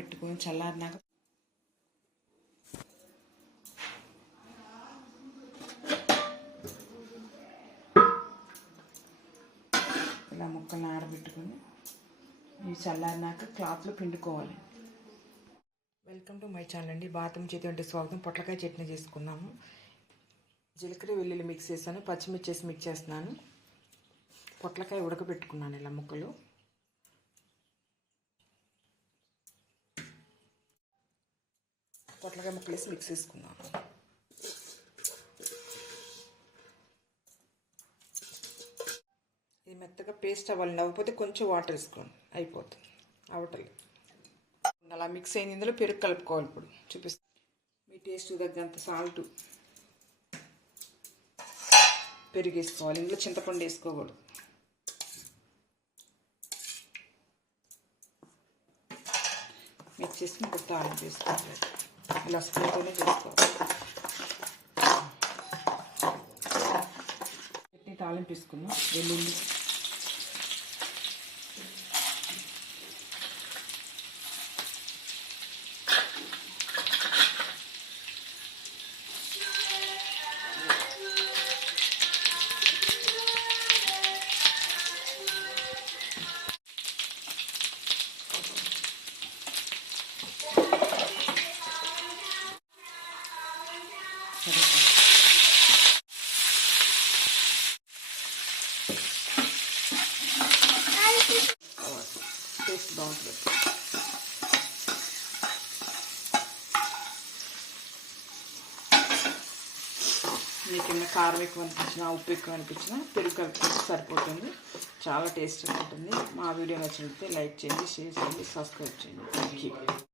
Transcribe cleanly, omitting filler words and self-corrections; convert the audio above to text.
ఆరబెట్టుకొని చల్లారినాక ఇలా ముక్కల్ని ఆరబెట్టుకొని ఇవి చల్లారినాక క్లాత్లో పిండుకోవాలి. వెల్కమ్ టు మై ఛానల్ అండి. బాతం చేతి వంటి స్వాగతం. పొట్లకాయ చట్నీ చేసుకున్నాము. జీలకర్ర వెల్లుల్లి మిక్స్ చేస్తాను, పచ్చిమిర్చి వేసి మిక్స్ చేస్తున్నాను. పొట్లకాయ ఉడకబెట్టుకున్నాను ఇలా ముక్కలు. పొట్లకాయ ముక్కలు వేసి మిక్స్ చేసుకున్నాను. ఇది మెత్తగా పేస్ట్ అవ్వాలండి, అవ్వకపోతే కొంచెం వాటర్ వేసుకోండి, అయిపోతుంది. అవటలు అలా మిక్స్ అయింది. ఇందులో పెరుగు కలుపుకోవాలి. ఇప్పుడు చూపిస్తాను. మీ టేస్ట్ తగ్గంత సాల్ట్, పెరుగు వేసుకోవాలి. ఇందులో చింతపండు వేసుకోకూడదు. మిక్స్ చేసుకుని ఇప్పుడు తాలింపు వేసుకోవాలి. ఇలా స్పూన్తోనే చేసుకోవాలి. చట్నీ తాలింపు వేసుకున్నాం. వెల్లుల్లి, టేస్ట్ బాగుంటుంది. మీకు ఏమైనా కారం ఎక్కువ అనిపించినా, ఉప్పు ఎక్కువ అనిపించినా పెరుగు కలుపుకుంటే సరిపోతుంది. చాలా టేస్ట్గా ఉంటుంది. మా వీడియో నచ్చినట్లయితే లైక్ చేయండి, షేర్ చేయండి, సబ్స్క్రైబ్ చేయండి. Thank you.